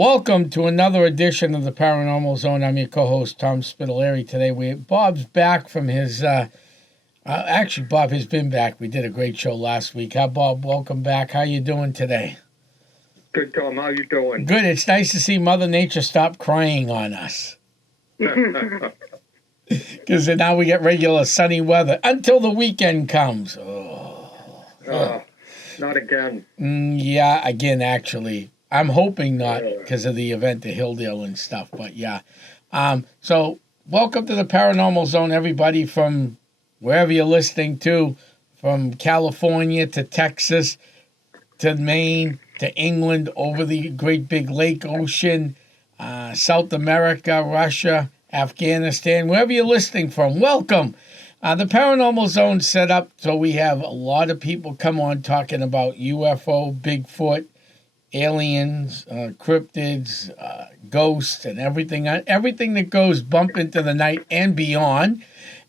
Welcome to another edition of the Paranormal Zone. I'm your co-host, Tom Spitalere. Today, Bob's back from his... actually, Bob has been back. We did a great show last week. Bob? Welcome back. How you doing today? Good, Tom. How you doing? Good. It's nice to see Mother Nature stop crying on us. Because now we get regular sunny weather until the weekend comes. Not again. Yeah, again, actually. I'm hoping not because of the event at Hilldale and stuff, but yeah. So welcome to the Paranormal Zone, everybody from wherever you're listening to, from California to Texas to Maine to England, over the great big lake ocean, South America, Russia, Afghanistan, wherever you're listening from, welcome. The Paranormal Zone set up so we have a lot of people come on talking about UFO, Bigfoot, aliens, cryptids, ghosts, and everything that goes bump into the night and beyond.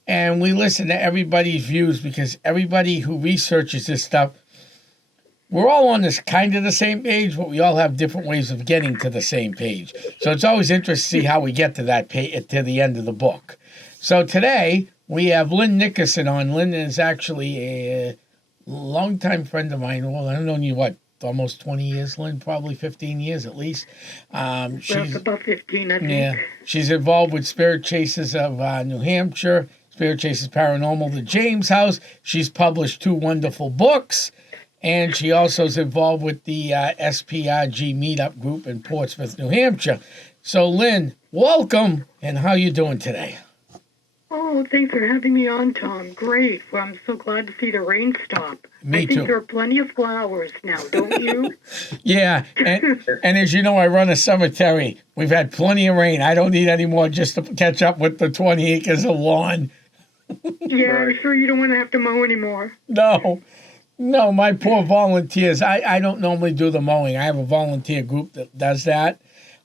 And we listen to everybody's views because everybody who researches this stuff, we're all on this kind of the same page, but we all have different ways of getting to the same page. So it's always interesting to see how we get to that to the end of the book. So today we have Lynn Nickerson on. Lynn is actually a longtime friend of mine. Well, I've known you, almost 20 years, Lynn? Probably 15 years at least. She's about 15, I think. Yeah, she's involved with Spirit Chasers of New Hampshire, Spirit Chasers Paranormal, the James House. She's published 2 wonderful books, and she also is involved with the SPRG meetup group in Portsmouth, New Hampshire. So, Lynn, welcome, and how you doing today? Oh, thanks for having me on, Tom. Great. Well, I'm so glad to see the rain stop. Me too. I think there are plenty of flowers now, don't you? Yeah, and as you know, I run a cemetery. We've had plenty of rain. I don't need any more just to catch up with the 20 acres of lawn. Yeah, I'm sure you don't want to have to mow anymore. No, my poor volunteers. I don't normally do the mowing. I have a volunteer group that does that.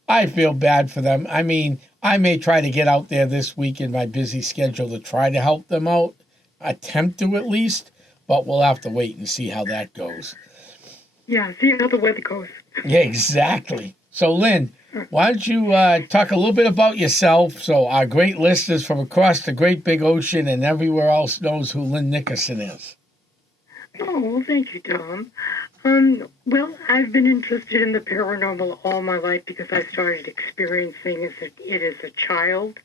I feel bad for them. I mean, I may try to get out there this week in my busy schedule to try to help them out, attempt to at least, but we'll have to wait and see how that goes. Yeah, see how the weather goes. Yeah, exactly. So, Lynn, why don't you talk a little bit about yourself so our great listeners from across the great big ocean and everywhere else knows who Lynn Nickerson is. Oh, well, thank you, Tom. Well, I've been interested in the paranormal all my life because I started experiencing it as a child.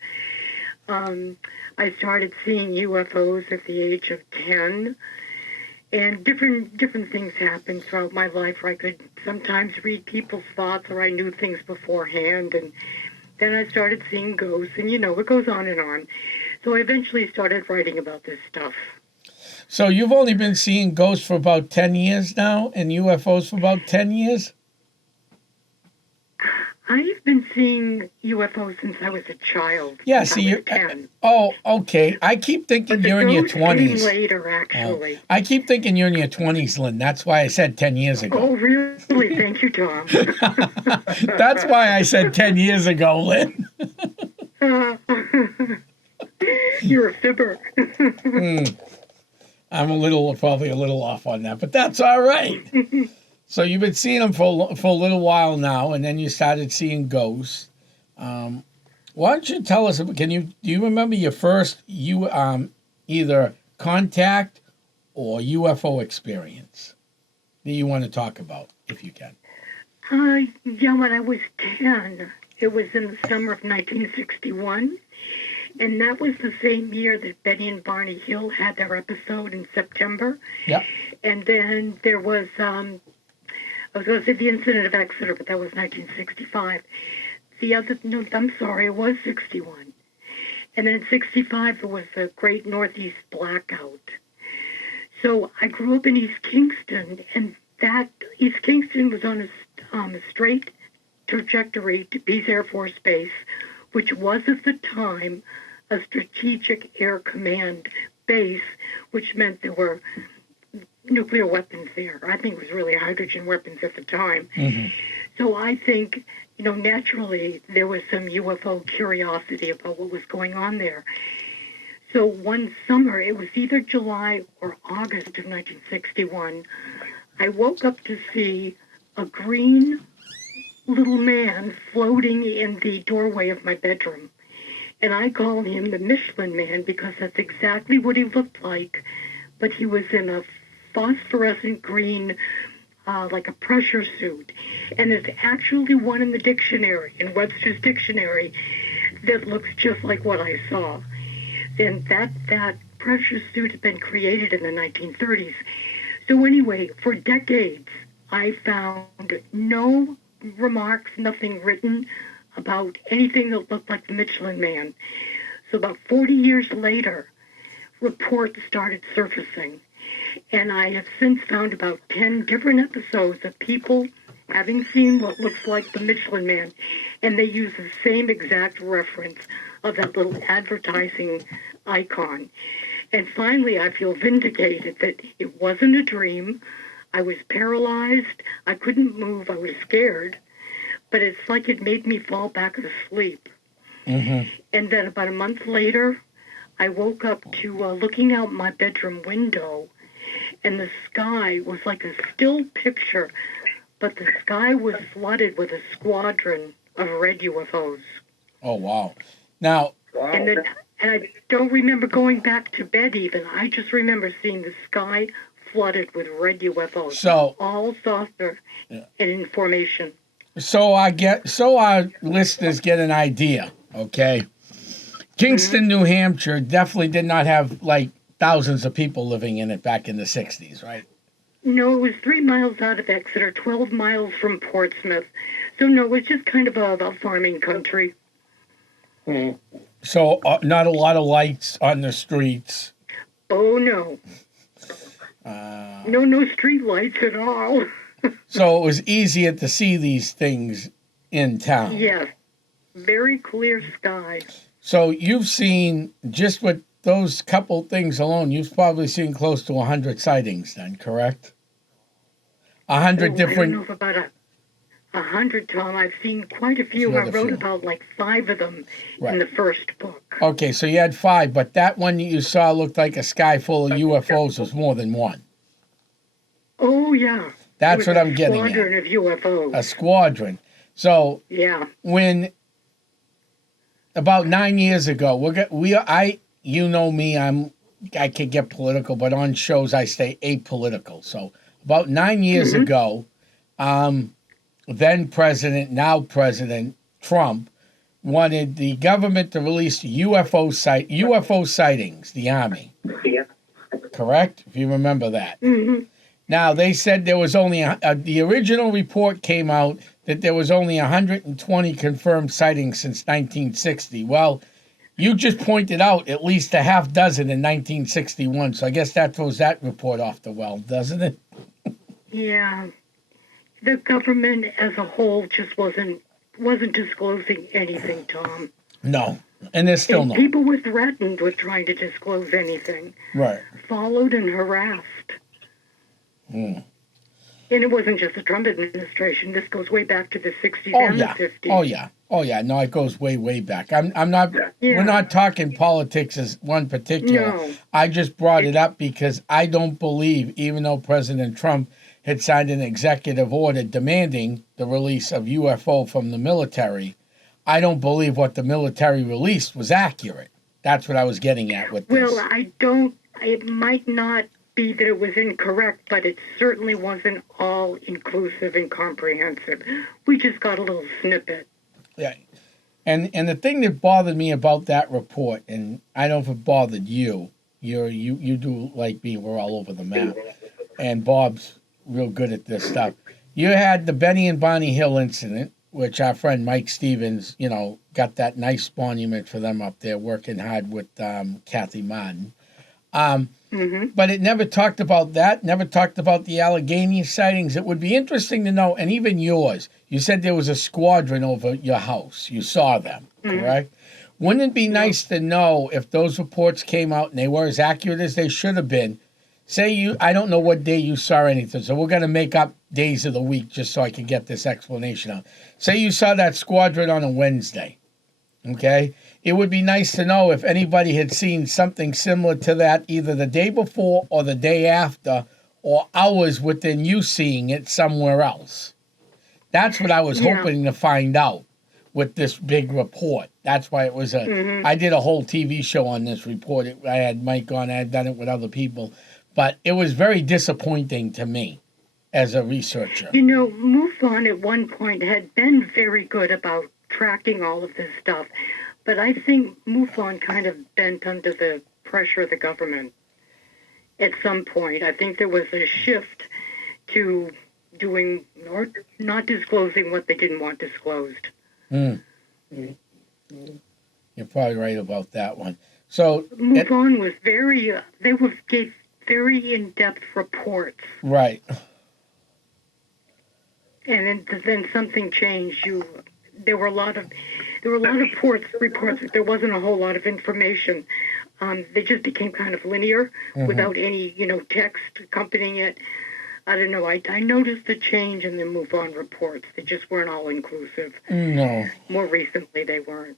I started seeing UFOs at the age of 10, and different things happened throughout my life where I could sometimes read people's thoughts or I knew things beforehand, and then I started seeing ghosts, and it goes on and on. So I eventually started writing about this stuff. So you've only been seeing ghosts for about 10 years now and UFOs for about 10 years? I've been seeing UFOs since I was a child. Yeah, see, you're... Oh, okay. I keep thinking you're in your 20s. Came later, actually. I keep thinking you're in your 20s, Lynn. That's why I said 10 years ago. Oh, really? Thank you, Tom. That's why I said 10 years ago, Lynn. You're a fibber. I'm probably a little off on that, but that's all right. So you've been seeing them for a little while now, and then you started seeing ghosts. Why don't you tell us? Do you remember your first either contact or UFO experience that you want to talk about, if you can? Yeah, when I was 10, it was in the summer of 1961. And that was the same year that Betty and Barney Hill had their episode in September. Yep. And then there was, I was going to say the incident of Exeter, but that was 1965. It was 61. And then in 65, there was the Great Northeast Blackout. So I grew up in East Kingston, and that East Kingston was on a straight trajectory to Pease Air Force Base, which was at the time a strategic air command base, which meant there were nuclear weapons there. I think it was really hydrogen weapons at the time. Mm-hmm. So I think, naturally there was some UFO curiosity about what was going on there. So one summer, it was either July or August of 1961, I woke up to see a green little man floating in the doorway of my bedroom. And I call him the Michelin Man because that's exactly what he looked like. But he was in a phosphorescent green, like a pressure suit. And there's actually one in the dictionary, in Webster's dictionary, that looks just like what I saw. And that pressure suit had been created in the 1930s. So anyway, for decades, I found no remarks, nothing written about anything that looked like the Michelin Man. So about 40 years later, reports started surfacing. And I have since found about 10 different episodes of people having seen what looks like the Michelin Man. And they use the same exact reference of that little advertising icon. And finally, I feel vindicated that it wasn't a dream. I was paralyzed. I couldn't move. I was scared. But it's like it made me fall back asleep. Mm-hmm. And then about a month later, I woke up to looking out my bedroom window, and the sky was like a still picture, but the sky was flooded with a squadron of red UFOs. Oh, wow. Now, Wow. And I don't remember going back to bed even. I just remember seeing the sky flooded with red UFOs. So- all saucer and in formation. so our listeners get an idea, okay? Kingston, New Hampshire definitely did not have, like, thousands of people living in it back in the 60s, right? No, it was 3 miles out of Exeter, 12 miles from Portsmouth. So no, it was just kind of a farming country. Hmm. So not a lot of lights on the streets. Oh no. No street lights at all. So it was easier to see these things in town. Yes. Very clear sky. So you've seen, just with those couple things alone, you've probably seen close to 100 sightings then, correct? 100 I don't different... know if about 100, Tom. I've seen quite a few. I wrote about like 5 of them in the first book. Okay, so you had 5, but that one that you saw looked like a sky full of UFOs was more than one. Oh, yeah. That's what I'm getting A squadron at. of UFOs. A squadron. So Yeah. when about 9 years ago, you know me, I could get political, but on shows I stay apolitical. So about 9 years ago, then President, now President Trump, wanted the government to release UFO sightings, the Army. Yeah. Correct? If you remember that. Mm-hmm. Now, they said there was only, the original report came out that there was only 120 confirmed sightings since 1960. Well, you just pointed out at least a half dozen in 1961, so I guess that throws that report off the well, doesn't it? Yeah. The government as a whole just wasn't disclosing anything, Tom. No, and they're still And not. people were threatened with trying to disclose anything. Right. Followed and harassed. Mm. And it wasn't just the Trump administration. This goes way back to the 60s Oh, and yeah. the 50s. Oh, yeah. Oh, yeah. No, it goes way, way back. I'm not, Yeah. we're not talking politics as one particular. No. I just brought it up because I don't believe, even though President Trump had signed an executive order demanding the release of UFO from the military, I don't believe what the military released was accurate. That's what I was getting at with this. Well, it might not be that it was incorrect, but it certainly wasn't all inclusive and comprehensive. We just got a little snippet. Yeah. And the thing that bothered me about that report, and I don't know if it bothered you, you do like me, we're all over the map, and Bob's real good at this stuff. You had the Benny and Bonnie Hill incident, which our friend Mike Stevens, got that nice monument for them up there, working hard with Kathy Martin. But it never talked about that, never talked about the Allegheny sightings. It would be interesting to know, and even yours, you said there was a squadron over your house. You saw them, correct? Wouldn't it be nice to know if those reports came out and they were as accurate as they should have been? Say I don't know what day you saw anything, so we're going to make up days of the week just so I can get this explanation out. Say you saw that squadron on a Wednesday, okay? It would be nice to know if anybody had seen something similar to that either the day before or the day after or hours within you seeing it somewhere else. That's what I was Yeah. hoping to find out with this big report. That's why it was I did a whole TV show on this report. I had Mike on. I had done it with other people, but it was very disappointing to me as a researcher. You know, MUFON at one point had been very good about tracking all of this stuff, but I think MUFON kind of bent under the pressure of the government at some point. I think there was a shift to doing or not disclosing what they didn't want disclosed. Mm. You're probably right about that one. So MUFON was very, gave very in-depth reports. Right. And then something changed. There were a lot of reports, but there wasn't a whole lot of information. They just became kind of linear without any, text accompanying it. I don't know. I noticed a change in the MUFON reports. They just weren't all inclusive. No. More recently, they weren't.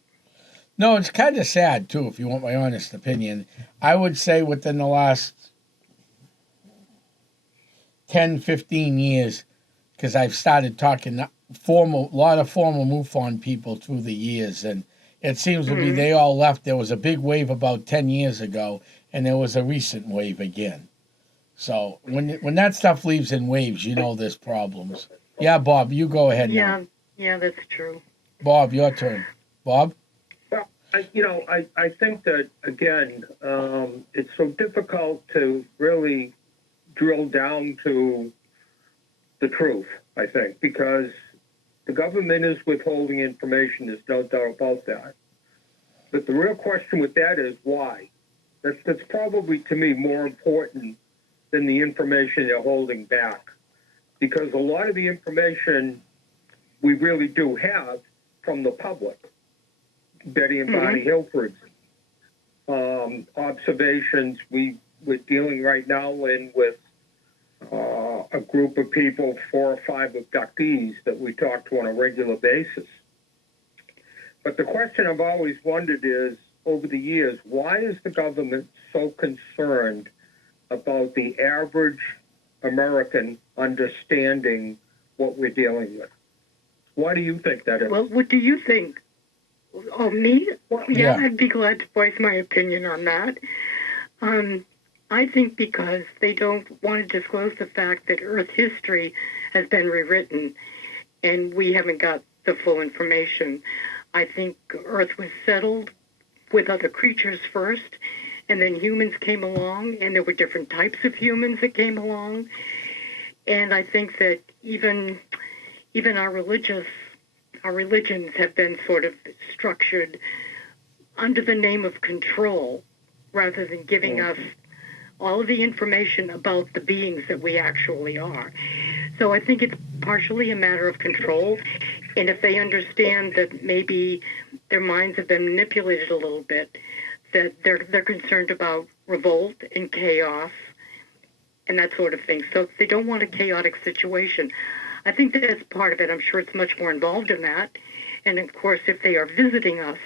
No, it's kind of sad, too, if you want my honest opinion. I would say within the last 10, 15 years, because I've started talking a lot of former MUFON people through the years, and it seems to be they all left. There was a big wave about 10 years ago, and there was a recent wave again. So when that stuff leaves in waves, there's problems. Yeah, Bob, you go ahead now. Yeah, that's true. Bob, your turn. Bob? Well, I think that, again, it's so difficult to really drill down to the truth, I think, because the government is withholding information. There's no doubt about that. But the real question with that is why? That's probably, to me, more important than the information they're holding back. Because a lot of the information we really do have from the public, Betty and Bonnie Hill, for example, observations we're dealing right now with a group of people, 4 or 5 abductees that we talk to on a regular basis. But the question I've always wondered is, over the years, why is the government so concerned about the average American understanding what we're dealing with? Why do you think that is? Well, what do you think? Oh, me? Well, Yeah. I'd be glad to voice my opinion on that. I think because they don't want to disclose the fact that Earth history has been rewritten and we haven't got the full information. I think Earth was settled with other creatures first, and then humans came along, and there were different types of humans that came along. And I think that even our religions have been sort of structured under the name of control rather than giving us all of the information about the beings that we actually are. So I think it's partially a matter of control. And if they understand that maybe their minds have been manipulated a little bit, that they're concerned about revolt and chaos and that sort of thing. So they don't want a chaotic situation. I think that's part of it. I'm sure it's much more involved in that. And of course, if they are visiting us,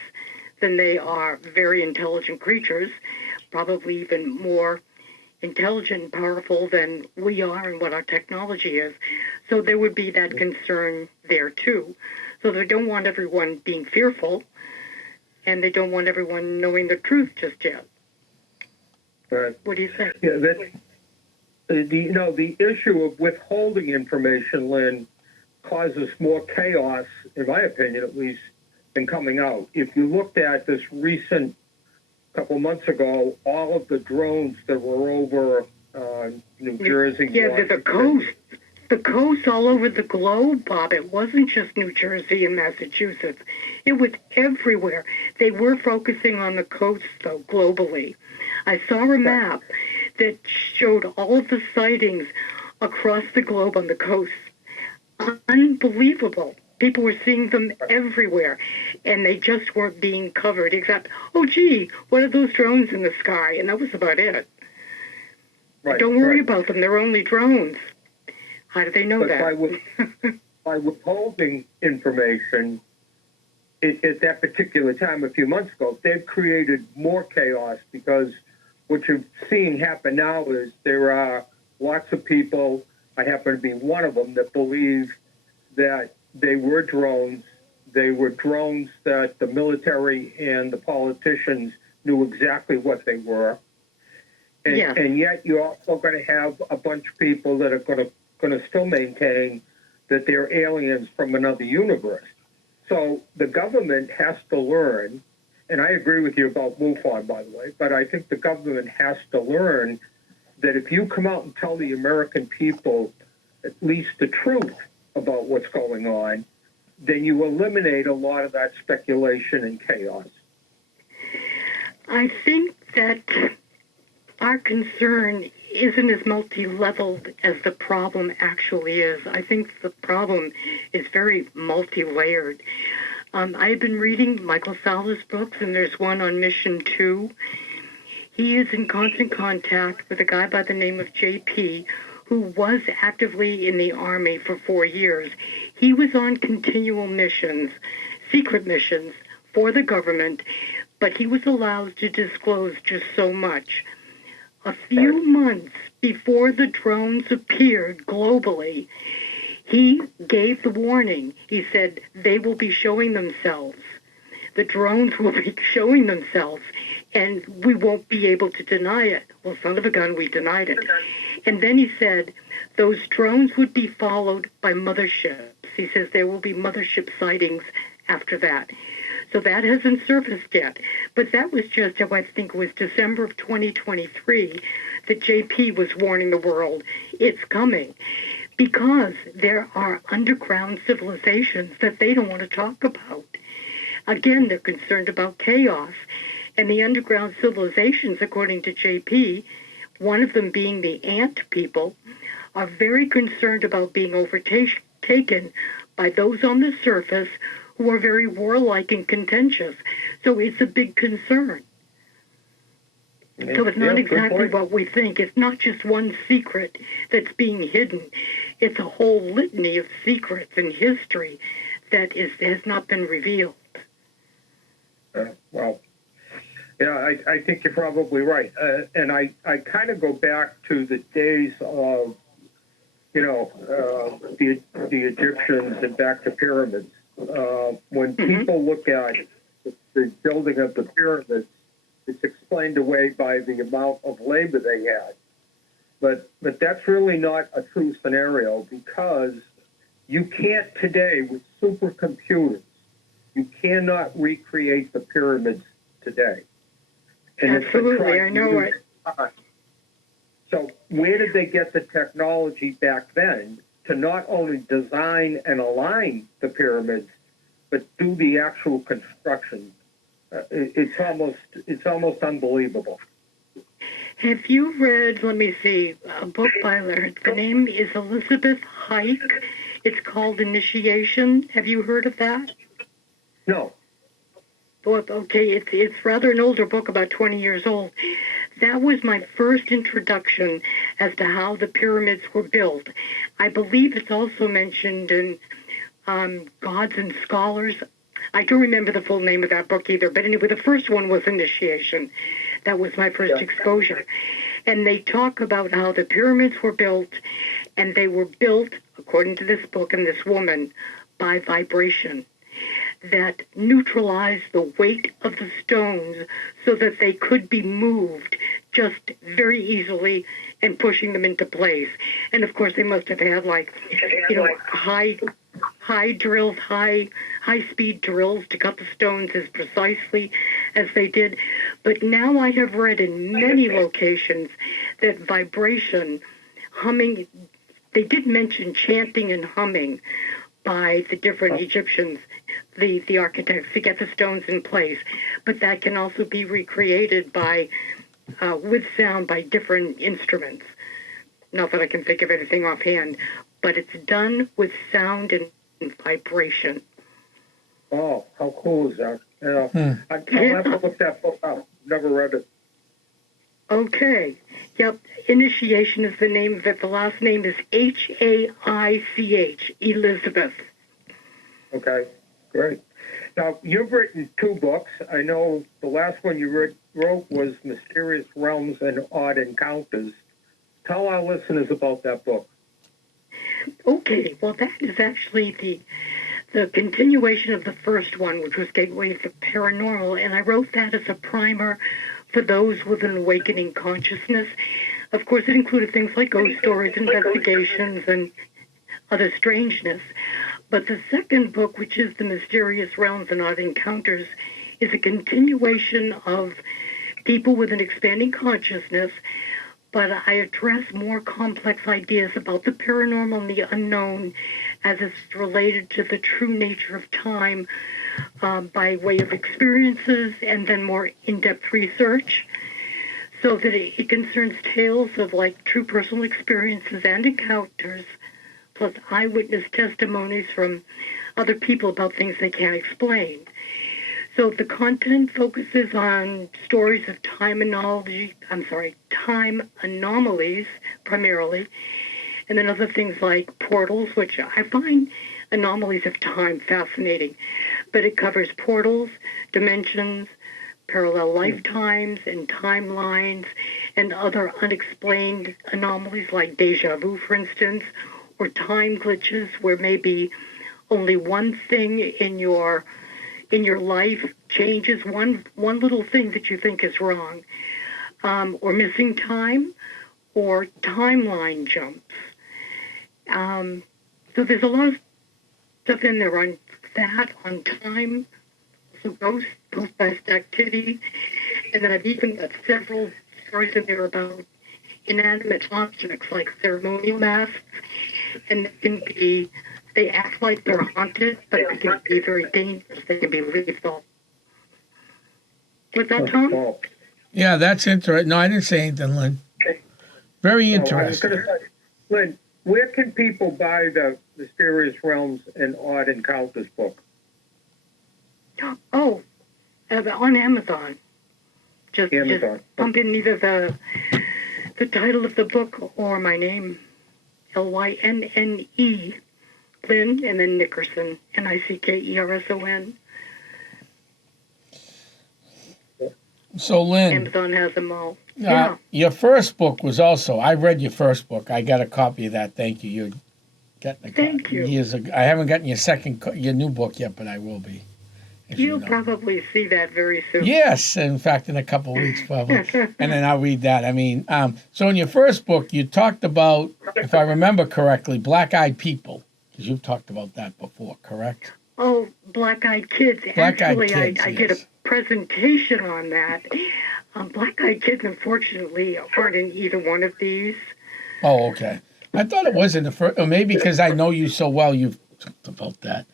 then they are very intelligent creatures, probably even more intelligent and powerful than we are and what our technology is. So there would be that concern there too. So they don't want everyone being fearful, and they don't want everyone knowing the truth just yet. Right. What do you think? Yeah, the issue of withholding information, Lynn, causes more chaos, in my opinion at least, than coming out. If you looked at this recent couple months ago, all of the drones that were over New Jersey. Yeah, the coast all over the globe, Bob. It wasn't just New Jersey and Massachusetts. It was everywhere. They were focusing on the coast, though, globally. I saw a map that showed all of the sightings across the globe on the coast. Unbelievable. People were seeing them everywhere, and they just weren't being covered, except, oh, gee, what are those drones in the sky? And that was about it. Right, Don't worry about them. They're only drones. How do they know that? By withholding information at that particular time a few months ago, they've created more chaos, because what you're seeing happen now is there are lots of people, I happen to be one of them, that believe that they were drones. They were drones that the military and the politicians knew exactly what they were. And, Yes. and yet you're also going to have a bunch of people that are going to still maintain that they're aliens from another universe. So the government has to learn, and I agree with you about MUFON, by the way, but I think the government has to learn that if you come out and tell the American people at least the truth about what's going on, then you eliminate a lot of that speculation and chaos. I think that our concern isn't as multi-leveled as the problem actually is. I think the problem is very multi-layered. I've been reading Michael Sala's books, and there's one on Mission 2. He is in constant contact with a guy by the name of JP, who was actively in the Army for 4 years. He was on continual missions, secret missions, for the government, but he was allowed to disclose just so much. A few months before the drones appeared globally, he gave the warning. He said, they will be showing themselves. The drones will be showing themselves, and we won't be able to deny it. Well, son of a gun, we denied it. And then he said, those drones would be followed by motherships. He says there will be mothership sightings after that. So that hasn't surfaced yet. But that was just, I think it was December of 2023, that JP was warning the world, it's coming. Because there are underground civilizations that they don't want to talk about. Again, they're concerned about chaos. And the underground civilizations, according to JP, one of them being the ant people, are very concerned about being overtaken by those on the surface who are very warlike and contentious. So it's a big concern. So it's not exactly what we think. It's not just one secret that's being hidden. It's a whole litany of secrets in history that has not been revealed. Well, yeah, I think you're probably right. And I kind of go back to the days of, the Egyptians and back to pyramids. When people look at the building of the pyramids, it's explained away by the amount of labor they had. But that's really not a true scenario, because you can't today, with supercomputers, you cannot recreate the pyramids today. And absolutely, I know it. So where did they get the technology back then to not only design and align the pyramids, but do the actual construction? It's almost unbelievable. Have you read, let me see, a book by her? The name is Elizabeth Hike. It's called Initiation. Have you heard of that? No. Well, okay, it's rather an older book, about 20 years old. That was my first introduction as to how the pyramids were built. I believe it's also mentioned in Gods and Scholars. I don't remember the full name of that book either, but anyway, the first one was Initiation. That was my first exposure. And they talk about how the pyramids were built, and they were built, according to this book and this woman, by vibration that neutralized the weight of the stones so that they could be moved just very easily and pushing them into place. And of course, they must have had high drills, high-speed drills to cut the stones as precisely as they did. But now I have read in many locations that vibration, humming, they did mention chanting and humming by the different Egyptians, the architects, to get the stones in place. But that can also be recreated by with sound by different instruments. Not that I can think of anything offhand, but it's done with sound and vibration. Oh, how cool is that? Yeah. I'll have to look that book up. Never read it. Okay. Yep. Initiation is the name of it. The last name is Haich, Elizabeth. Okay, great. Now, you've written 2 books. I know the last one you wrote was Mysterious Realms and Odd Encounters. Tell our listeners about that book. Okay, well, that is actually the continuation of the first one, which was Gateway to Paranormal, and I wrote that as a primer for those with an awakening consciousness. Of course, it included things like ghost stories, investigations, and other strangeness. But the second book, which is The Mysterious Realms and Odd Encounters, is a continuation of people with an expanding consciousness, but I address more complex ideas about the paranormal and the unknown as it's related to the true nature of time by way of experiences and then more in-depth research, so that it concerns tales of like true personal experiences and encounters, plus eyewitness testimonies from other people about things they can't explain. So the content focuses on stories of time anomalies primarily, and then other things like portals, which I find anomalies of time fascinating. But it covers portals, dimensions, parallel lifetimes, and timelines, and other unexplained anomalies like deja vu, for instance, or time glitches where maybe only one thing in your life changes one little thing that you think is wrong, or missing time, or timeline jumps. So there's a lot of stuff in there on that, on time, so ghosts, post-based activity, and then I've even got several stories in there about inanimate objects like ceremonial masks, and they act like they're haunted, but they can be very dangerous. They can be lethal. Was that Tom? Yeah, that's interesting. No, I didn't say anything, Lynn. Very interesting. I was going to say, Lynn, where can people buy the Mysterious Realms and Odd Encounters book? Oh, on Amazon. Just pump in either the title of the book or my name, Lynne, Lynn, and then Nickerson, Nickerson. So, Lynn, Amazon has them all. Yeah. Your first book was also, I read your first book. I got a copy of that. Thank you. You're getting a Thank copy. you. Years ago. I haven't gotten your new book yet, but I will be. You'll probably see that very soon. Yes, in fact, in a couple of weeks, probably. And then I'll read that. I mean, so in your first book, you talked about, if I remember correctly, black-eyed people, because you've talked about that before, correct? Oh, black-eyed kids. Black-eyed Actually, kids, I yes. did a presentation on that. Black-eyed kids, unfortunately, aren't in either one of these. Oh, okay. I thought it was in the first, or maybe because I know you so well, you've talked about that.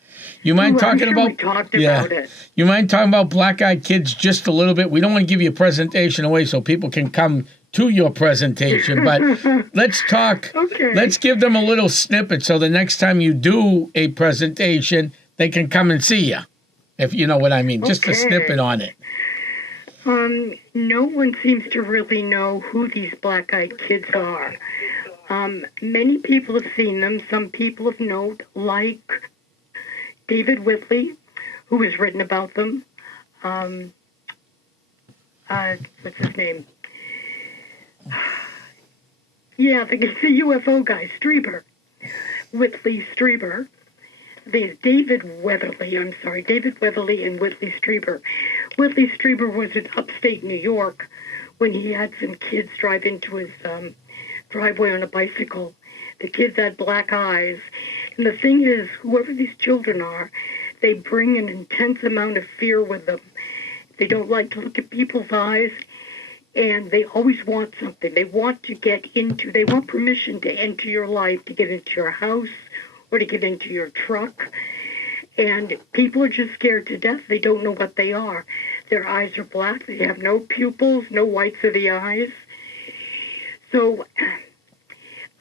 You mind talking about? We talked about it. You mind talking about black-eyed kids just a little bit? We don't want to give your presentation away so people can come to your presentation, but let's talk. Okay. Let's give them a little snippet so the next time you do a presentation, they can come and see you, if you know what I mean. Just a snippet on it. No one seems to really know who these black-eyed kids are. Many people have seen them. Some people of note, like David Whitley, who has written about them. What's his name? Yeah, the UFO guy, Whitley Strieber. There's David Weatherly and Whitley Strieber. Whitley Strieber was in upstate New York when he had some kids drive into his driveway on a bicycle. The kids had black eyes. And the thing is, whoever these children are, they bring an intense amount of fear with them. They don't like to look at people's eyes, and they always want something. They want permission to enter your life, to get into your house, or to get into your truck. And people are just scared to death. They don't know what they are. Their eyes are black. They have no pupils, no whites of the eyes. So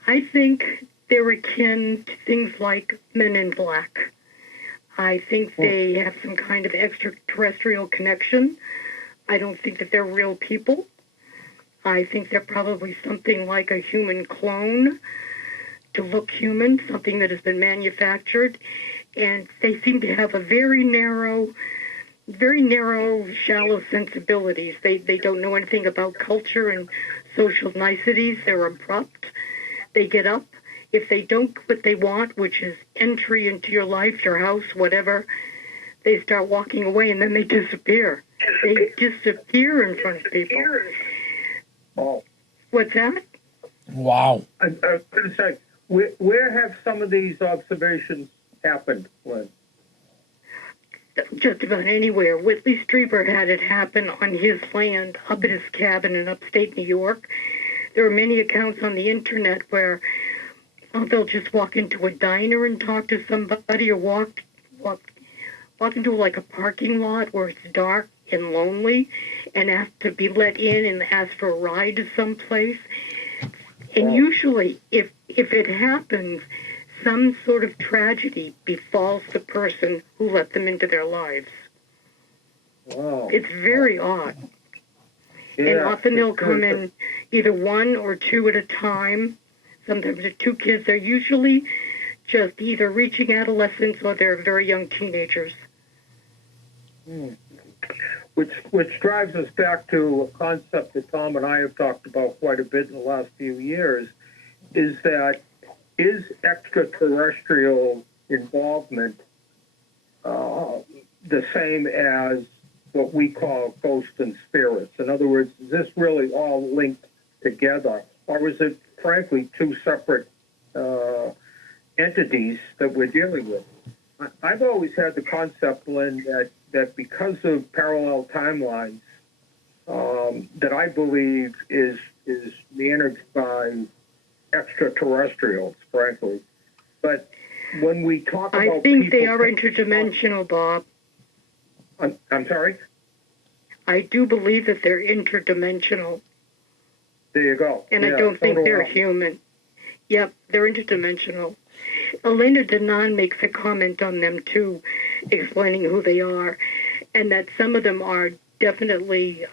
I think they're akin to things like Men in Black. I think they have some kind of extraterrestrial connection. I don't think that they're real people. I think they're probably something like a human clone to look human, something that has been manufactured. And they seem to have a very narrow, shallow sensibilities. They don't know anything about culture and social niceties. They're abrupt. They get up if they don't get what they want, which is entry into your life, your house, whatever, they start walking away and then they disappear. They disappear in front of people. Oh, What's that? Wow. I was going to say, where have some of these observations happened, Lynn? Just about anywhere. Whitley Strieber had it happen on his land up at his cabin in upstate New York. There are many accounts on the internet where they'll just walk into a diner and talk to somebody, or walk into like a parking lot where it's dark and lonely and ask to be let in and ask for a ride to someplace. And usually, if it happens, some sort of tragedy befalls the person who let them into their lives. Wow. It's very odd. Yeah, And often they'll come in either one or two at a time. Sometimes they're two kids. They're usually just either reaching adolescence or they're very young teenagers. Which drives us back to a concept that Tom and I have talked about quite a bit in the last few years, is extraterrestrial involvement the same as what we call ghosts and spirits? In other words, is this really all linked together, or is it, frankly, two separate entities that we're dealing with? I've always had the concept, Lynn, that because of parallel timelines, that I believe is managed by extraterrestrials, frankly. But when we talk about I think they people, are interdimensional, Bob. I'm sorry? I do believe that they're interdimensional. There you go. And Yeah, I don't think so do they're I. human. Yep, they're interdimensional. Elena Denon makes a comment on them, too, explaining who they are, and that some of them are definitely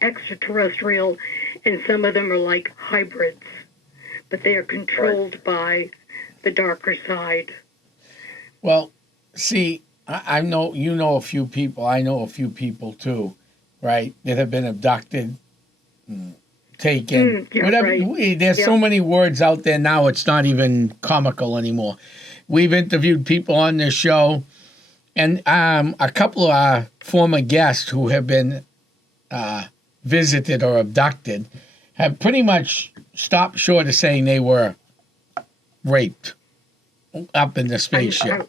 extraterrestrial, and some of them are like hybrids, but they are controlled by the darker side. Well, see, I know you know a few people. I know a few people too, right? That have been abducted, taken, Yeah, whatever. right. There's so many words out there now. It's not even comical anymore. We've interviewed people on this show, and a couple of our former guests who have been visited or abducted have pretty much stopped short of saying they were raped up in the spaceship.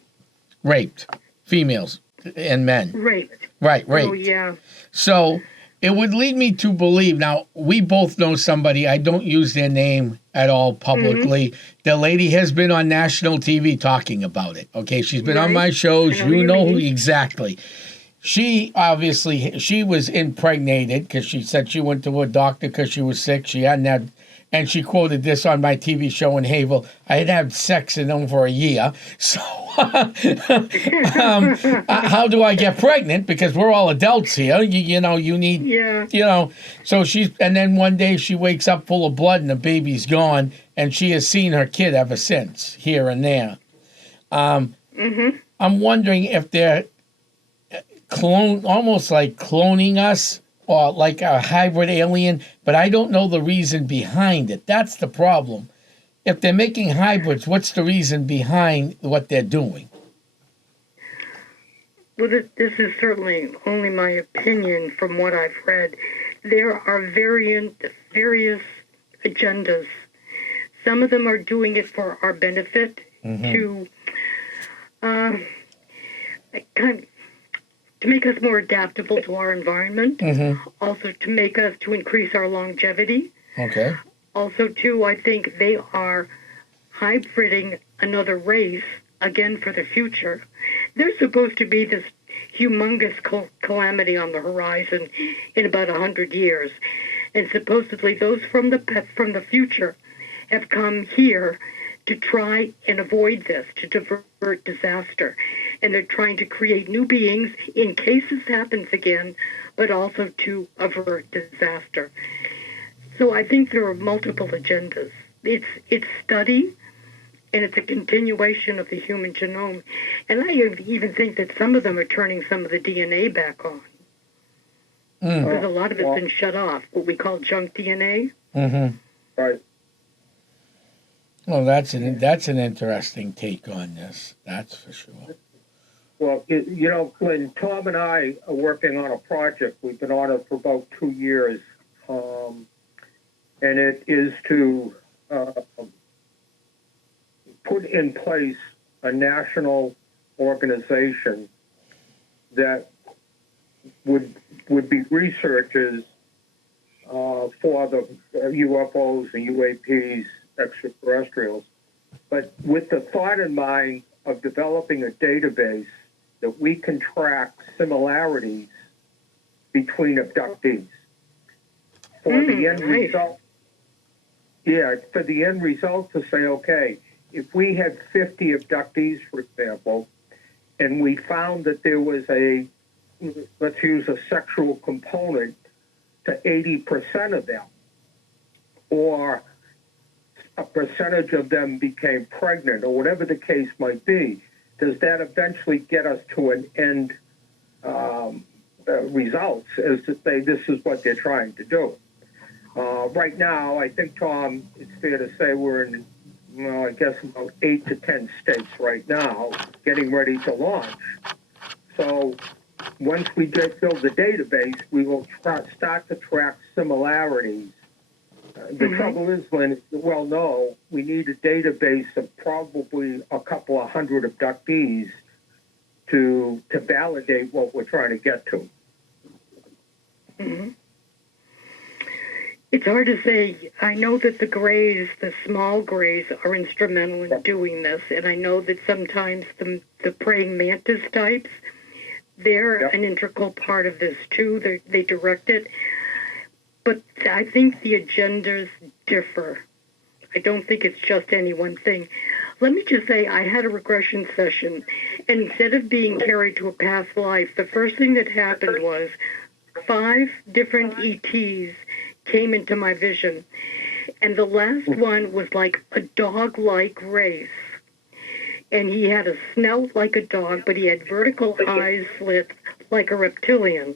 Raped. Females and men. Raped. Right, raped. Oh, yeah. So it would lead me to believe, now, we both know somebody, I don't use their name at all publicly. The lady has been on national TV talking about it, okay? She's been on my shows. You know who exactly. She obviously, she was impregnated because she said she went to a doctor because she was sick. She hadn't had, and she quoted this on my TV show in Havel, I had had sex in over a year. So how do I get pregnant? Because we're all adults here. You know, you need, you know. So she's, and then one day she wakes up full of blood and the baby's gone. And she has seen her kid ever since, here and there. I'm wondering if they're almost like cloning us, or like a hybrid alien, but I don't know the reason behind it. That's the problem. If they're making hybrids, what's the reason behind what they're doing? Well, this is certainly only my opinion from what I've read. There are various agendas. Some of them are doing it for our benefit, to make us more adaptable to our environment, also to increase our longevity. Okay. Also, too, I think they are hybriding another race, again, for the future. There's supposed to be this humongous calamity on the horizon in about 100 years. And supposedly those from the future have come here to try and avoid this, to divert disaster. And they're trying to create new beings in case this happens again, but also to avert disaster. So I think there are multiple agendas. It's study, and it's a continuation of the human genome. And I even think that some of them are turning some of the DNA back on. Because a lot of it's been shut off, what we call junk DNA. Right. Well, that's an interesting take on this. That's for sure. Well, when Tom and I are working on a project, we've been on it for about 2 years, and it is to put in place a national organization that would be researchers for the UFOs and UAPs, extraterrestrials, but with the thought in mind of developing a database that we can track similarities between abductees. For the end result, for the end result to say, okay, if we had 50 abductees, for example, and we found that there was let's use a sexual component to 80% of them, or a percentage of them became pregnant, or whatever the case might be, does that eventually get us to an end results as to say this is what they're trying to do? Right now, I think, Tom, it's fair to say we're in, I guess about 8 to 10 states right now, getting ready to launch. So once we build the database, we will start to track similarities. The trouble is, Lynn, as you well know, we need a database of probably a couple of hundred abductees to validate what we're trying to get to. Mm-hmm. It's hard to say. I know that the Greys, the small Greys, are instrumental in doing this, and I know that sometimes the praying mantis types, they're an integral part of this too. They direct it. But I think the agendas differ. I don't think it's just any one thing. Let me just say, I had a regression session, and instead of being carried to a past life, the first thing that happened was 5 different ETs came into my vision, and the last one was like a dog-like race. And he had a snout like a dog, but he had vertical eyes slits like a reptilian.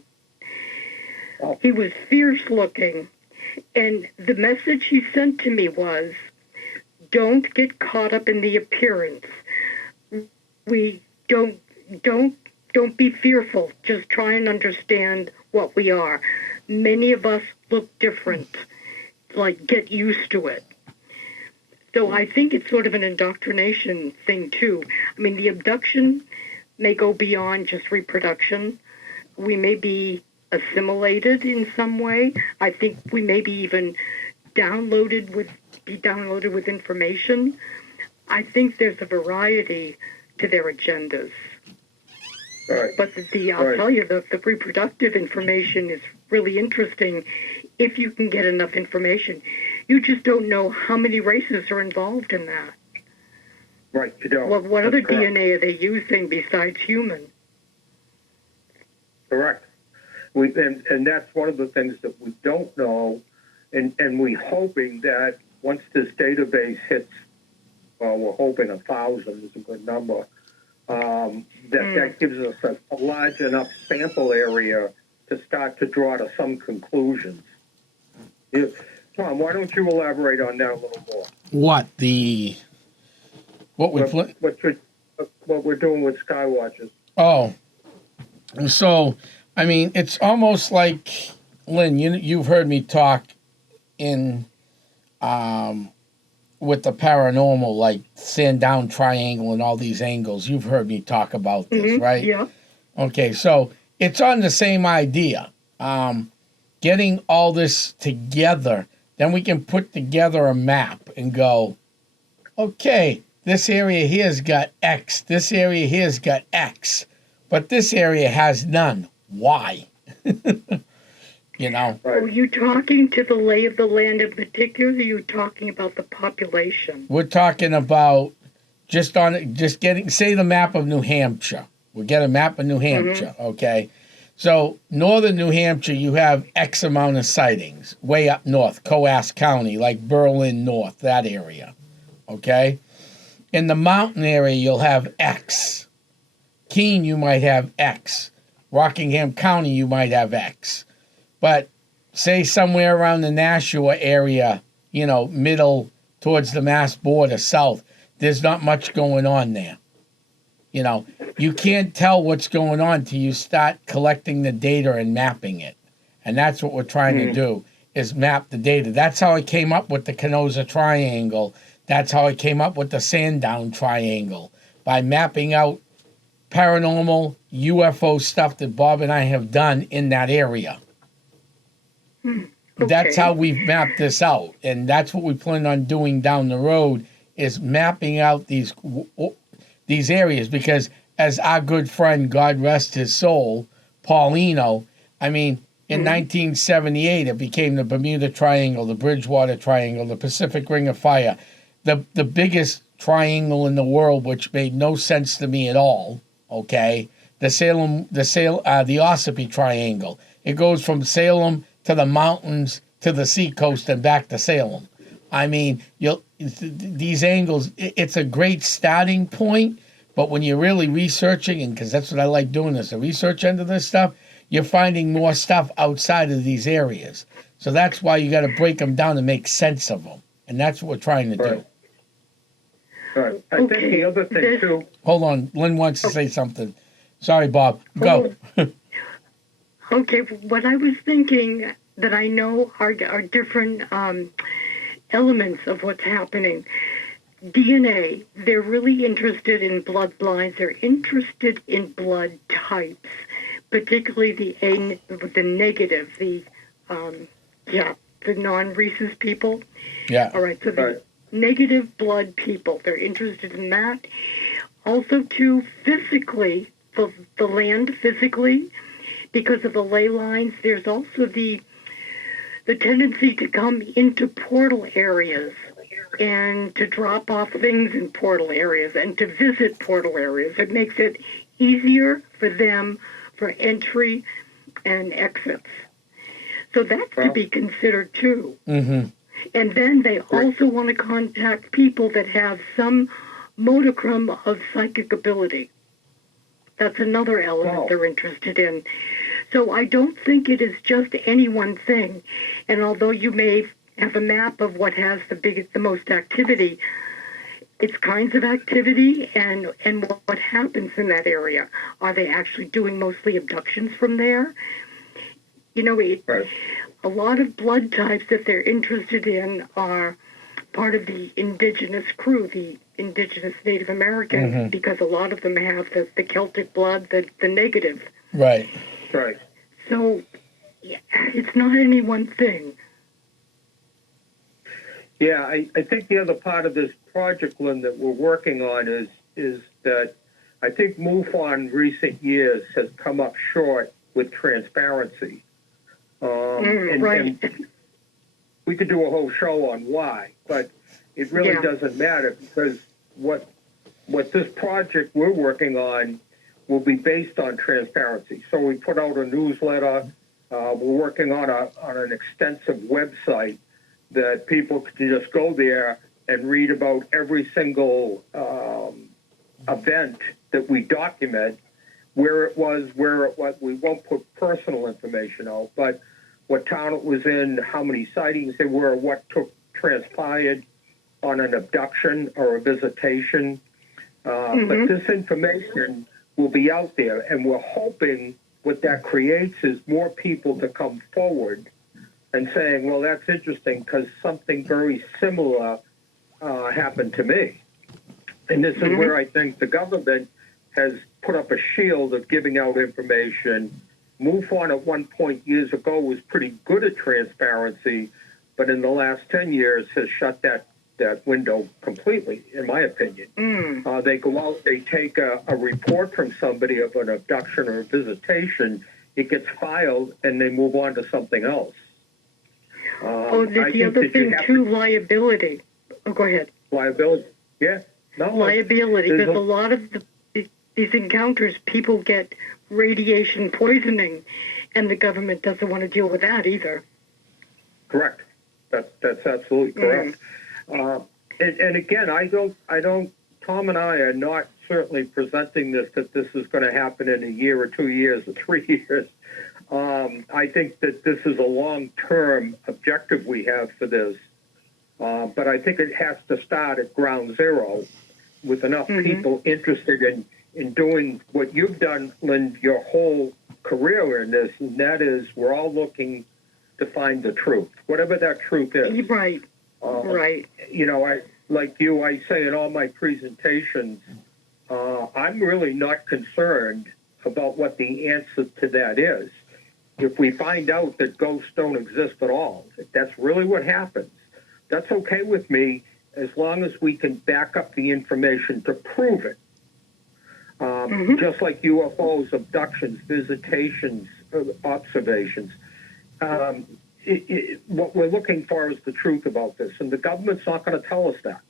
He was fierce-looking, and the message he sent to me was, don't get caught up in the appearance. We don't be fearful. Just try and understand what we are. Many of us look different. Like, get used to it. So I think it's sort of an indoctrination thing, too. I mean, the abduction may go beyond just reproduction. We may be assimilated in some way. I think we may be even be downloaded with information. I think there's a variety to their agendas. Right. But I'll tell you, the reproductive information is really interesting if you can get enough information. You just don't know how many races are involved in that. Right, you don't. Well, what other DNA are they using besides human? Correct. And that's one of the things that we don't know, and we're hoping that once this database hits, well, we're hoping 1,000 is a good number, that gives us a large enough sample area to start to draw to some conclusions. Tom, why don't you elaborate on that a little more? What we're doing with Skywatchers? Oh, so I mean, it's almost like, Lynn, you've heard me talk in with the paranormal, like Sandown Triangle and all these angles. You've heard me talk about this, right? Yeah. Okay, so it's on the same idea. Getting all this together, then we can put together a map and go, okay, this area here's got X, this area here's got X, but this area has none. Why? You know? Right. Are you talking to the lay of the land in particular, or are you talking about the population? We're talking about just getting, say, the map of New Hampshire. We'll get a map of New Hampshire, okay? So northern New Hampshire, you have X amount of sightings. Way up north, Coas County, like Berlin North, that area, okay? In the mountain area, you'll have X. Keene, you might have X. Rockingham County, you might have X. But say somewhere around the Nashua area, middle towards the Mass border south, there's not much going on there. You know, you can't tell what's going on till you start collecting the data and mapping it. And that's what we're trying to do, is map the data. That's how I came up with the Canosa Triangle. That's how I came up with the Sandown Triangle, by mapping out paranormal UFO stuff that Bob and I have done in that area. Okay. That's how we've mapped this out, and that's what we plan on doing down the road, is mapping out these areas, because as our good friend, God rest his soul, Paulino, I mean, in 1978, it became the Bermuda Triangle, the Bridgewater Triangle, the Pacific Ring of Fire, the biggest triangle in the world, which made no sense to me at all. Okay, the Ossipee Triangle. It goes from Salem to the mountains to the seacoast and back to Salem. I mean, these angles. It's a great starting point, but when you're really researching, and because that's what I like doing, is the research end of this stuff, you're finding more stuff outside of these areas. So that's why you got to break them down and make sense of them, and that's what we're trying to do. Right. I think the other thing too. Hold on, Lynn wants to say something. Sorry, Bob. Go. Okay, what I was thinking that I know are different elements of what's happening. DNA, they're really interested in bloodlines. They're interested in blood types, particularly the negative, the non-rhesus people. Yeah. All right, so the negative blood people, they're interested in that. Also, too, physically, the land physically, because of the ley lines, there's also the tendency to come into portal areas and to drop off things in portal areas and to visit portal areas. It makes it easier for them for entry and exits. So that's to be considered too. Mm-hmm. And then they also want to contact people that have some modicum of psychic ability. That's another element they're interested in. So I don't think it is just any one thing. And although you may have a map of what has the most activity, it's kinds of activity and what happens in that area. Are they actually doing mostly abductions from there? You know, a lot of blood types that they're interested in are part of the indigenous crew, the indigenous Native Americans, because a lot of them have the Celtic blood, the negative. Right. Right. So it's not any one thing. Yeah, I think the other part of this project, Lynn, that we're working on is that I think MUFON in recent years has come up short with transparency. And we could do a whole show on why, but it really doesn't matter, because what this project we're working on will be based on transparency. So we put out a newsletter. We're working on an extensive website that people can just go there and read about every single event that we document, where it was. We won't put personal information out, but what town it was in, how many sightings there were, what transpired on an abduction or a visitation. But this information will be out there, and we're hoping what that creates is more people to come forward and saying, well, that's interesting because something very similar happened to me. And this is where I think the government has put up a shield of giving out information. MUFON at one point years ago was pretty good at transparency, but in the last 10 years has shut that window completely, in my opinion. They go out, they take a report from somebody of an abduction or a visitation, it gets filed, and they move on to something else. There's the other thing, too, liability. Oh, go ahead. Liability, yeah. No, liability, because a lot of these encounters, people get radiation poisoning, and the government doesn't want to deal with that either. Correct. That's absolutely correct. And again, I don't. Tom and I are not certainly presenting that this is going to happen in a year or 2 years or 3 years. I think that this is a long-term objective we have for this. But I think it has to start at ground zero with enough people interested in doing what you've done, Lynn, your whole career in this, and that is we're all looking to find the truth, whatever that truth is. Right. Right. You know, I say in all my presentations, I'm really not concerned about what the answer to that is. If we find out that ghosts don't exist at all, if that's really what happens, that's okay with me as long as we can back up the information to prove it. Just like UFOs, abductions, visitations, observations. What we're looking for is the truth about this, and the government's not going to tell us that.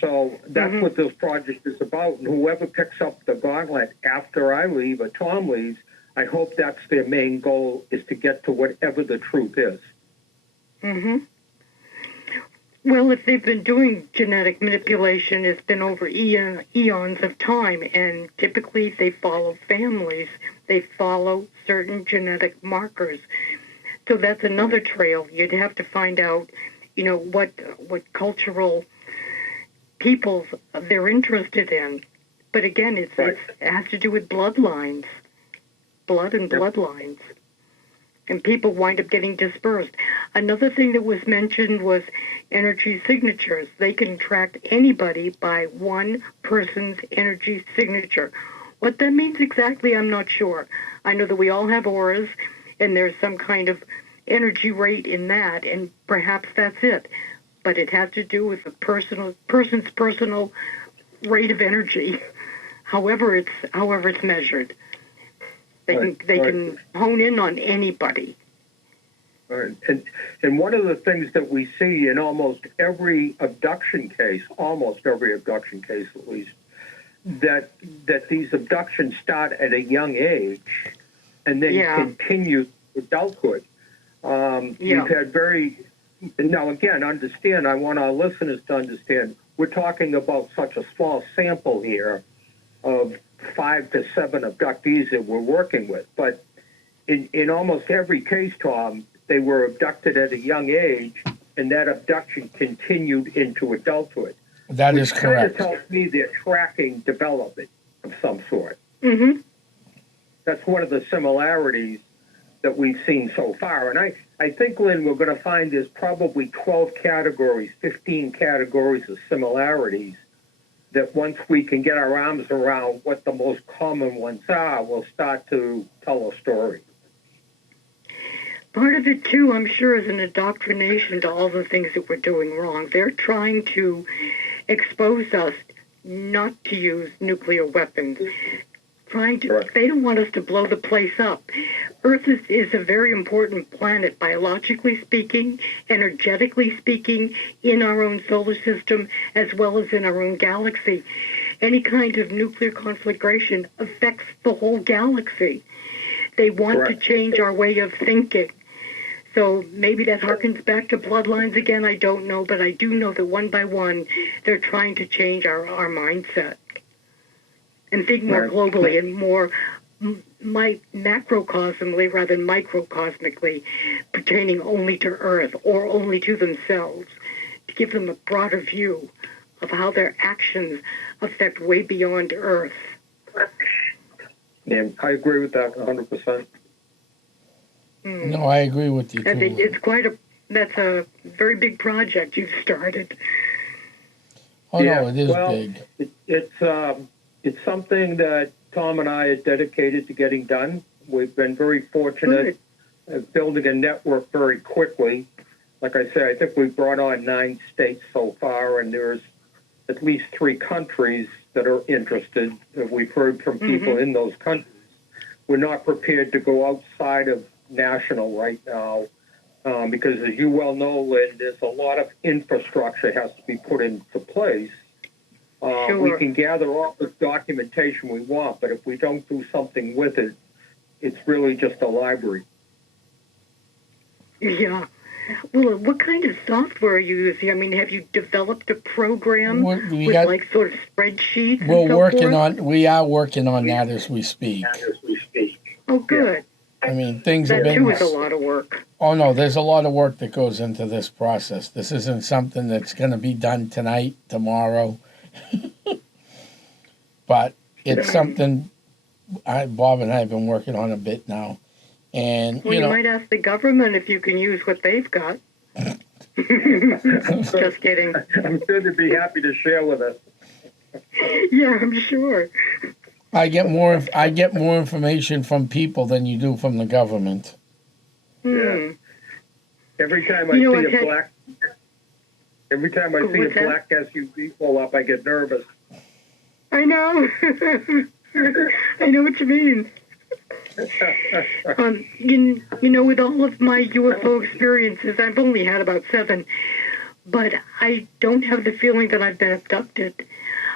So that's what this project is about, and whoever picks up the gauntlet after I leave or Tom leaves, I hope that's their main goal, is to get to whatever the truth is. Well, if they've been doing genetic manipulation, it's been over eons of time, and typically they follow families. They follow certain genetic markers. So that's another trail. You'd have to find out, you know, what cultural peoples they're interested in. But again, it has to do with bloodlines, blood and bloodlines. And people wind up getting dispersed. Another thing that was mentioned was energy signatures. They can track anybody by one person's energy signature. What that means exactly, I'm not sure. I know that we all have auras, and there's some kind of energy rate in that, and perhaps that's it. But it has to do with the person's personal rate of energy, however it's measured. They can hone in on anybody. Right. And one of the things that we see in almost every abduction case at least, that these abductions start at a young age and then continue to adulthood. We've had now again, understand, I want our listeners to understand, we're talking about such a small sample here of 5 to 7 abductees that we're working with. But in almost every case, Tom, they were abducted at a young age, and that abduction continued into adulthood. That is correct. Which kind of tells me they're tracking development of some sort. That's one of the similarities that we've seen so far. And I think, Lynn, we're going to find there's probably 12 categories, 15 categories of similarities that once we can get our arms around what the most common ones are, we'll start to tell a story. Part of it, too, I'm sure, is an indoctrination to all the things that we're doing wrong. They're trying to expose us not to use nuclear weapons. They don't want us to blow the place up. Earth is a very important planet, biologically speaking, energetically speaking, in our own solar system, as well as in our own galaxy. Any kind of nuclear conflagration affects the whole galaxy. They want to change our way of thinking. So maybe that harkens back to bloodlines again, I don't know, but I do know that one by one, they're trying to change our mindset and think more globally and more macrocosmically rather than microcosmically, pertaining only to Earth or only to themselves, to give them a broader view of how their actions affect way beyond Earth. Yeah, I agree with that 100%. No, I agree with you, too. That's a very big project you've started. Oh, no, it is big. It's something that Tom and I are dedicated to getting done. We've been very fortunate at building a network very quickly. Like I said, I think we've brought on 9 states so far, and there's at least 3 countries that are interested. We've heard from people in those countries. We're not prepared to go outside of national right now because, as you well know, Lynn, there's a lot of infrastructure has to be put into place. We can gather all the documentation we want, but if we don't do something with it, it's really just a library. Yeah. Well, what kind of software are you using? I mean, have you developed a program with sort of spreadsheets? We are working on that as we speak. Oh, good. I mean, things have That been. too is a lot of work. Oh no, there's a lot of work that goes into this process. This isn't something that's going to be done tonight, tomorrow, but it's something Bob and I have been working on a bit now. And Well, you might ask the government if you can use what they've got. Just kidding. I'm sure they'd be happy to share with us. Yeah, I'm sure. I get more information from people than you do from the government. Yeah. Every time I see a black SUV pull up, I get nervous. I know. I know what you mean. You know, with all of my UFO experiences, I've only had about 7, but I don't have the feeling that I've been abducted.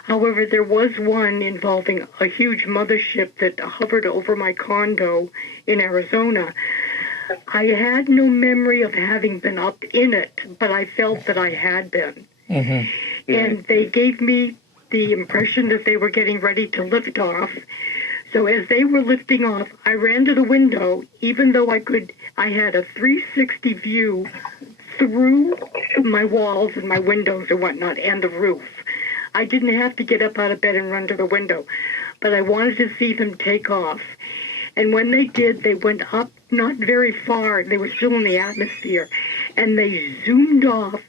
However, there was one involving a huge mothership that hovered over my condo in Arizona. I had no memory of having been up in it, but I felt that I had been. Mm-hmm. And they gave me the impression that they were getting ready to lift off. So as they were lifting off, I ran to the window, even though I had a 360 view through my walls and my windows and whatnot, and the roof. I didn't have to get up out of bed and run to the window, but I wanted to see them take off. And when they did, they went up not very far. They were still in the atmosphere, and they zoomed off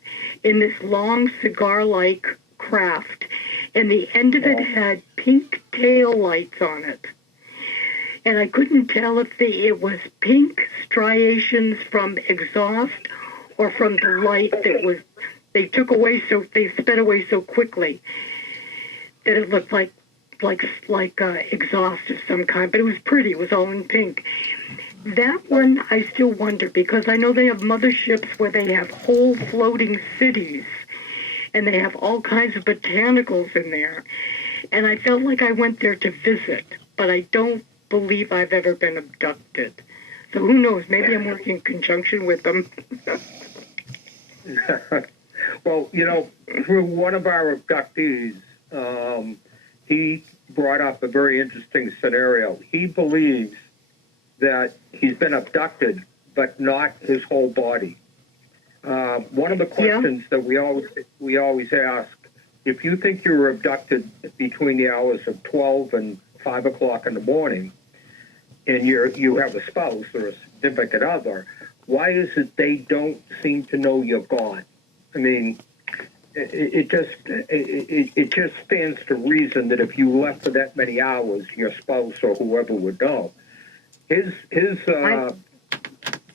in this long cigar-like craft, and the end of it had pink tail lights on it. And I couldn't tell if it was pink striations from exhaust or from the light that was, they sped away so quickly that it looked like exhaust of some kind, but it was pretty. It was all in pink. That one I still wonder, because I know they have motherships where they have whole floating cities, and they have all kinds of botanicals in there. And I felt like I went there to visit, but I don't believe I've ever been abducted. So who knows? Maybe I'm working in conjunction with them. Well, you know, through one of our abductees, he brought up a very interesting scenario. He believes that he's been abducted, but not his whole body. One of the questions that we always ask, if you think you were abducted between the hours of 12 and 5 o'clock in the morning, and you have a spouse or a significant other, why is it they don't seem to know you're gone? I mean, it just stands to reason that if you left for that many hours, your spouse or whoever would know. His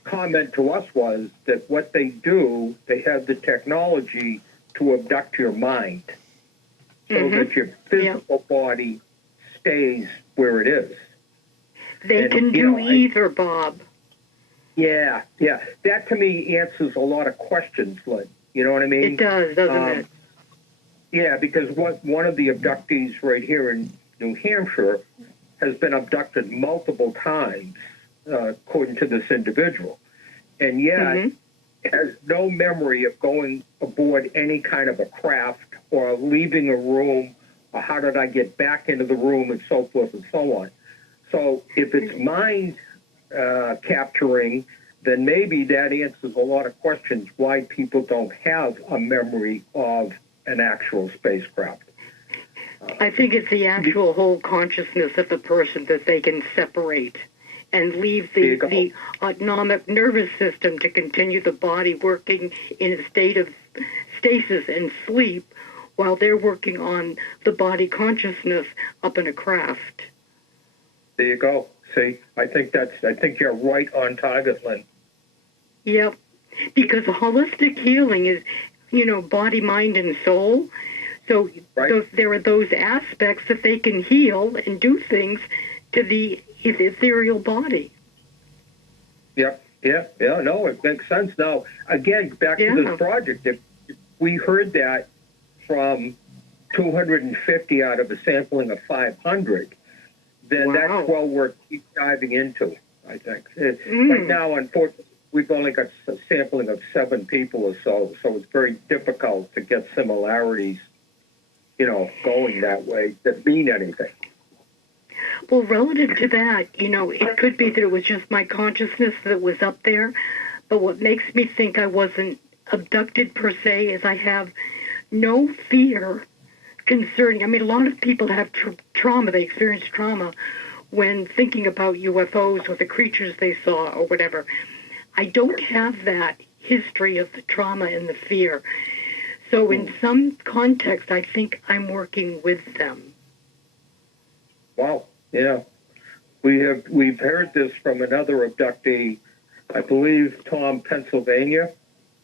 comment to us was that what they do, they have the technology to abduct your mind, so that your physical body stays where it is. They can do either, Bob. Yeah. That to me answers a lot of questions, Lynn. You know what I mean? It does, doesn't it? Yeah, because one of the abductees right here in New Hampshire has been abducted multiple times, according to this individual, and yet has no memory of going aboard any kind of a craft or leaving a room, or how did I get back into the room, and so forth and so on. So if it's mind capturing, then maybe that answers a lot of questions why people don't have a memory of an actual spacecraft. I think it's the actual whole consciousness of the person that they can separate and leave the autonomic nervous system to continue the body working in a state of stasis and sleep while they're working on the body consciousness up in a craft. There you go. See, I think you're right on target, Lynn. Yep. Because holistic healing is, body, mind, and soul. So there are those aspects that they can heal and do things to the ethereal body. Yep. Yeah. No, it makes sense. Now, again, back to this project. If we heard that from 250 out of a sampling of 500, then that's well worth keep diving into, I think. Right now, unfortunately, we've only got a sampling of 7 people or so it's very difficult to get similarities, going that way that mean anything. Well, relative to that, it could be that it was just my consciousness that was up there. But what makes me think I wasn't abducted per se is I have no fear concerning. I mean, a lot of people have trauma. They experience trauma when thinking about UFOs or the creatures they saw or whatever. I don't have that history of the trauma and the fear. So in some context, I think I'm working with them. Wow. Yeah. We've heard this from another abductee, I believe Tom, Pennsylvania.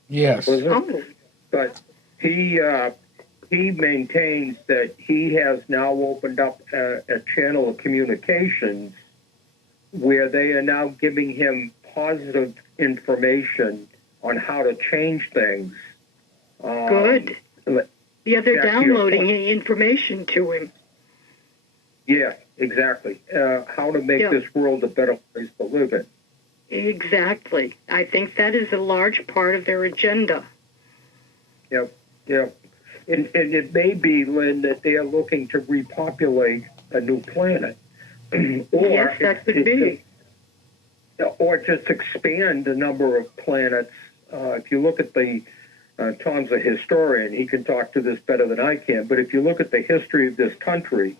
Yes. Was it? Oh, But he maintains that he has now opened up a channel of communications where they are now giving him positive information on how to change things. good. Yeah, they're downloading information to him. Yeah, exactly. How to make this world a better place to live in. Exactly. I think that is a large part of their agenda. Yep. And it may be, Lynn, that they are looking to repopulate a new planet. Or Yes, that could be. Or just expand the number of planets. If you look at Tom's a historian, he can talk to this better than I can, but if you look at the history of this country,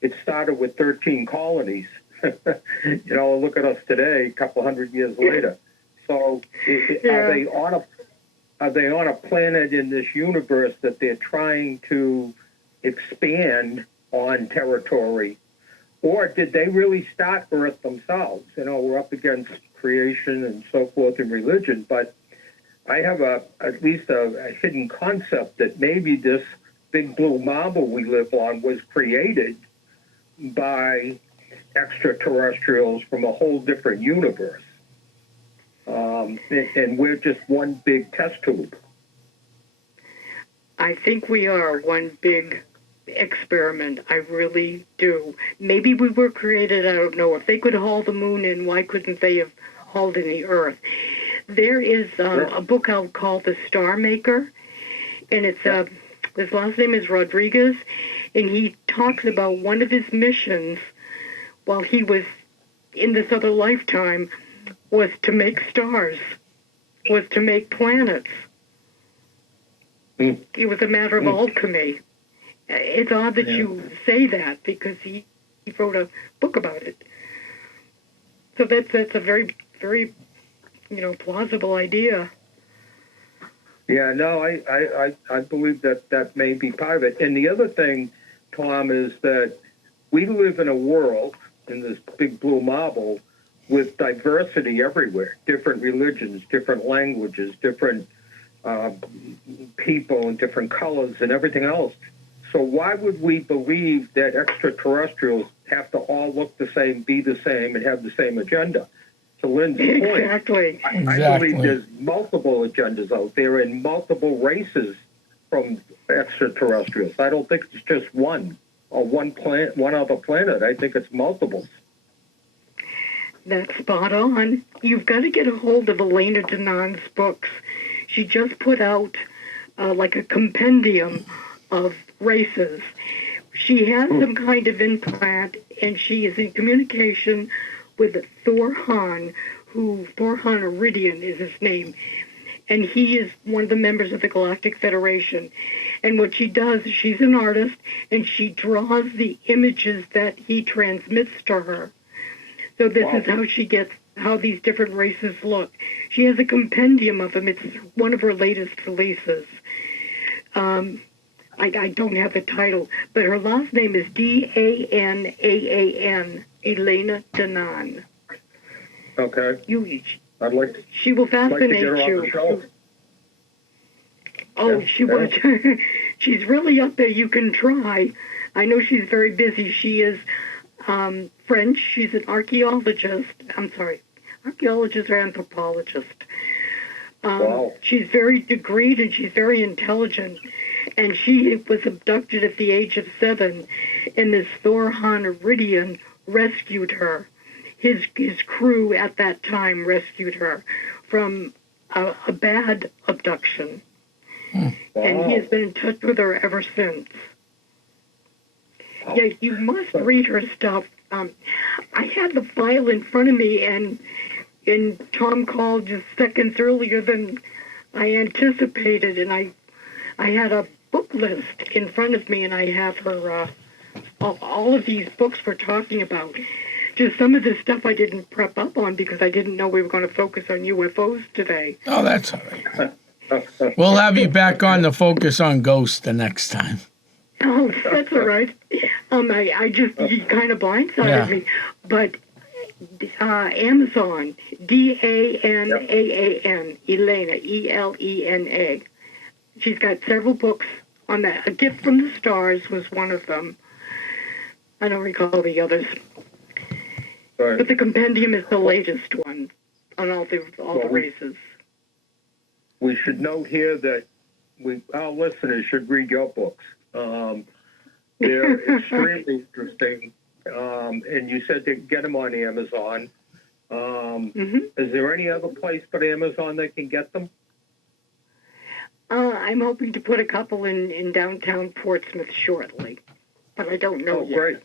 it started with 13 colonies. Look at us today, a couple hundred years later. So are they on a planet in this universe that they're trying to expand on territory? Or did they really start Earth themselves? We're up against creation and so forth in religion, but I have at least a hidden concept that maybe this big blue marble we live on was created by extraterrestrials from a whole different universe. And we're just one big test tube. I think we are one big experiment. I really do. Maybe we were created, I don't know. If they could haul the moon in, why couldn't they have hauled in the Earth? There is a book out called The Star Maker, and it's his last name is Rodriguez, and he talks about one of his missions while he was in this other lifetime was to make stars, was to make planets. It was a matter of alchemy. It's odd that you say that because he wrote a book about it. So that's a very, very, plausible idea. Yeah, no, I believe that may be part of it. And the other thing, Tom, is that we live in a world, in this big blue marble, with diversity everywhere, different religions, different languages, different people and different colors and everything else. So why would we believe that extraterrestrials have to all look the same, be the same, and have the same agenda? To Lynn's point, Exactly. I believe there's multiple agendas out there and multiple races from extraterrestrials. I don't think it's just one or one other planet. I think it's multiples. That's spot on. You've got to get a hold of Elena Danan's books. She just put out like a compendium of races. She has some kind of implant, and she is in communication with Thor Han, Thor Han Iridian is his name, and he is one of the members of the Galactic Federation. And what she does, she's an artist, and she draws the images that he transmits to her. So this is how she gets how these different races look. She has a compendium of them. It's one of her latest releases. I don't have the title, but her last name is Danaan, Elena Danan. Okay. I'd like to. She will fascinate you. Oh, she was. She's really up there. You can try. I know she's very busy. She is French. She's an archaeologist. I'm sorry, archaeologist or anthropologist. She's very degreed and she's very intelligent. And she was abducted at the age of 7, and this Thor Han Iridian rescued her. His crew at that time rescued her from a bad abduction. And he has been in touch with her ever since. Yeah, you must read her stuff. I had the file in front of me, and Tom called just seconds earlier than I anticipated, and I had a book list in front of me, and I have her all of these books we're talking about. Just some of the stuff I didn't prep up on because I didn't know we were going to focus on UFOs today. Oh, that's all right. We'll have you back on to focus on ghosts the next time. Oh, that's all right. I just, you kind of blindsided me. But Amazon, Danaan, Elena, Elena. She's got several books on that. A Gift from the Stars was one of them. I don't recall the others. Right. But the compendium is the latest one on all the races. We should note here that our listeners should read your books. They're extremely interesting. And you said to get them on Amazon. Is there any other place but Amazon that can get them? I'm hoping to put a couple in downtown Portsmouth shortly, but I don't know yet. Great.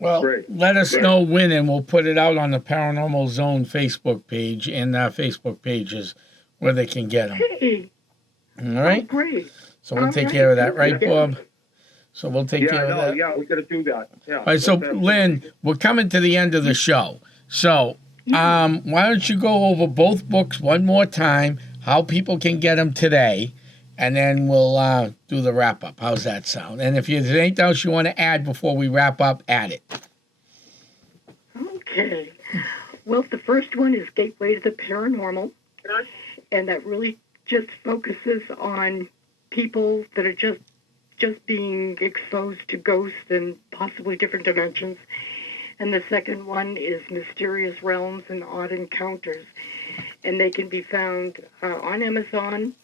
Well, Great. let us know when, and we'll put it out on the Paranormal Zone Facebook page and Facebook pages where they can get them. Hey. All right? Oh, great. So we'll take care of that, right, Bob? So we'll take care of that. Yeah, we're going to do that. Yeah. All right, so, Lynn, we're coming to the end of the show. So, why don't you go over both books one more time, how people can get them today, and then we'll do the wrap-up. How's that sound? And if there's anything else you want to add before we wrap up, add it. Okay. Well, the first one is Gateway to the Paranormal, and that really just focuses on people that are just being exposed to ghosts and possibly different dimensions. And the second one is Mysterious Realms and Odd Encounters, and they can be found on Amazon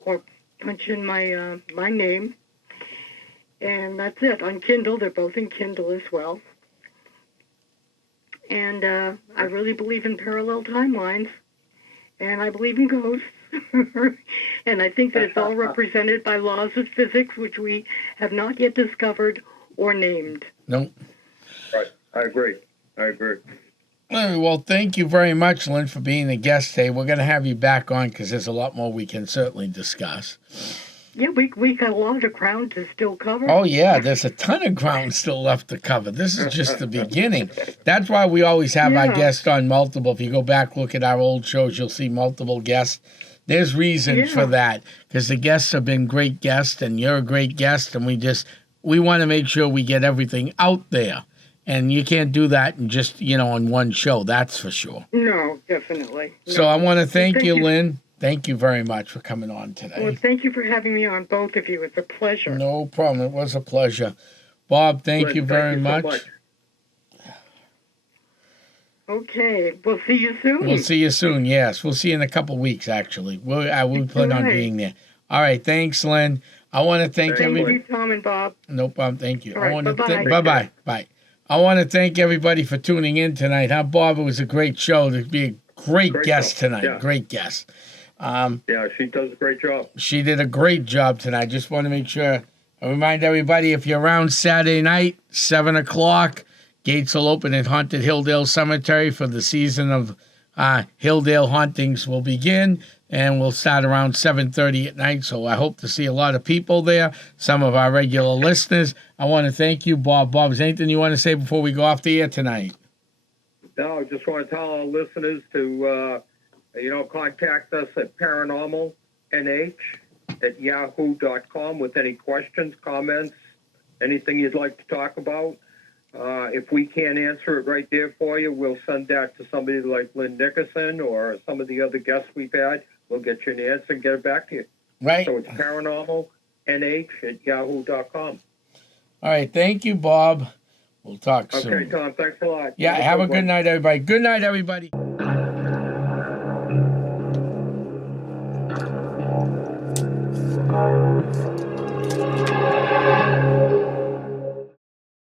or punch in my name, and that's it. On Kindle, they're both in Kindle as well. And I really believe in parallel timelines, and I believe in ghosts. And I think that it's all represented by laws of physics, which we have not yet discovered or named. Nope. Right. I agree. All right, well, thank you very much, Lynn, for being a guest today. We're going to have you back on because there's a lot more we can certainly discuss. Yeah, we got a lot of ground to still cover. Oh, yeah, there's a ton of ground still left to cover. This is just the beginning. That's why we always have our guests on multiple. If you go back, look at our old shows, you'll see multiple guests. There's reasons for that because the guests have been great guests, and you're a great guest, and we want to make sure we get everything out there. And you can't do that in just, on one show, that's for sure. No, definitely. No. So I want to thank you, Lynn. Thank you very much for coming on today. Well, thank you for having me on, both of you. It's a pleasure. No problem. It was a pleasure. Bob, thank you very much. So much. Okay. We'll see you soon. We'll see you soon, yes. We'll see you in a couple weeks, actually. We'll plan on being there. All right. Thanks, Lynn. I want to thank everybody. Thank you, Tom and Bob. No problem. Thank you. All right, Bye-bye. Bye. I want to thank everybody for tuning in tonight. Huh, Bob? It was a great show. To be a great guest tonight. Yeah. Great guest. Yeah, she does a great job. She did a great job tonight. Just want to make sure I remind everybody, if you're around Saturday night, 7 o'clock, gates will open at Haunted Hilldale Cemetery for the season of Hilldale hauntings will begin, and we'll start around 7:30 at night. So I hope to see a lot of people there, some of our regular listeners. I want to thank you, Bob. Bob, is there anything you want to say before we go off the air tonight? No, I just want to tell our listeners to, contact us at paranormalnh@yahoo.com with any questions, comments, anything you'd like to talk about. If we can't answer it right there for you, we'll send that to somebody like Lynn Nickerson or some of the other guests we've had. We'll get you an answer and get it back to you. Right. So it's paranormalnh@yahoo.com. All right. Thank you, Bob. We'll talk soon. Okay, Tom, thanks a lot. Yeah, have a good night, everybody. Good night, everybody.